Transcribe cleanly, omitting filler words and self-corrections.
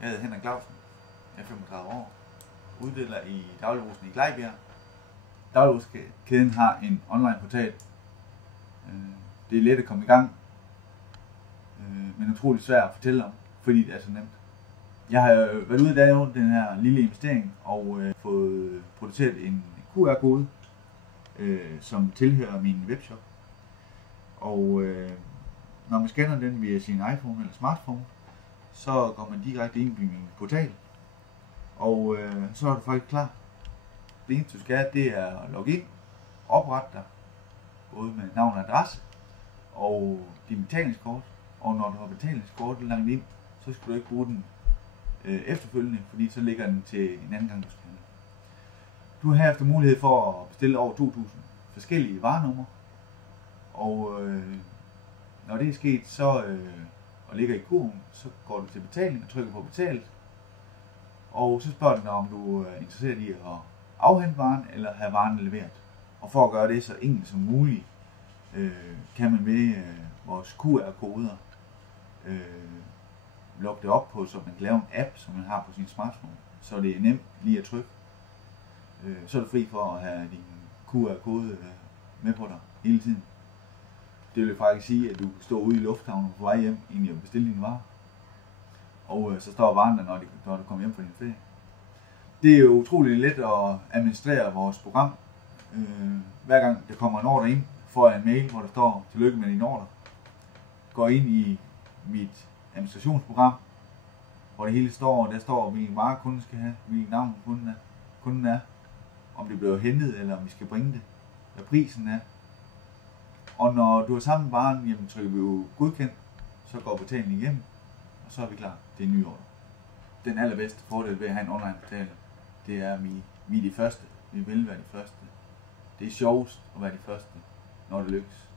Jeg hedder Henrik Clausen. Jeg er 35 år. Uddeler i Dagligbrugsen i Glejbjerg. Dagligbrugskæden har en online portal. Det er let at komme i gang, men utroligt svært at fortælle om, fordi det er så nemt. Jeg har været ude at lave den her lille investering og fået produceret en QR-kode, som tilhører min webshop. Og når man scanner den via sin iPhone eller smartphone, så går man direkte ind i min portal, og så er du faktisk klar. Det eneste du skal, det er at logge ind, oprette dig, både med navn og adresse, og din betalingskort. Og når du har betalingskortet lagt ind, så skal du ikke bruge den efterfølgende, fordi så ligger den til en anden gang, du skal. Du har herefter mulighed for at bestille over 2.000 forskellige varenumre, og når det er sket, så og ligger i kurven, så går du til betaling og trykker på betalt, og så spørger den dig, om du er interesseret i at afhente varen eller have varen leveret. Og for at gøre det så enkelt som muligt, kan man med vores QR-koder logge det op på, så man kan lave en app, som man har på sin smartphone, så det er nemt lige at trykke. Så er du fri for at have din QR-kode med på dig hele tiden. Det vil faktisk sige, at du kan stå ude i lufthavnen på vej hjem, egentlig at bestille dine varer. Og så står varen der, når du kommer hjem fra din ferie. Det er jo utroligt let at administrere vores program. Hver gang der kommer en ordre ind, får jeg en mail, hvor der står, tillykke med din ordre. Går ind i mit administrationsprogram, hvor det hele står, der står, hvilken vare kunden skal have, hvilken navn kunden er, om det bliver hentet, eller om vi skal bringe det, hvad prisen er. Og når du har sammen varen, jamen trykker vi jo godkendt, så går betalingen igennem, og så er vi klar til en ny ordre. Den allerbedste fordel ved at have en online portal, det er, at vi er de første. Vi vil være de første. Det er sjovest at være de første, når det lykkes.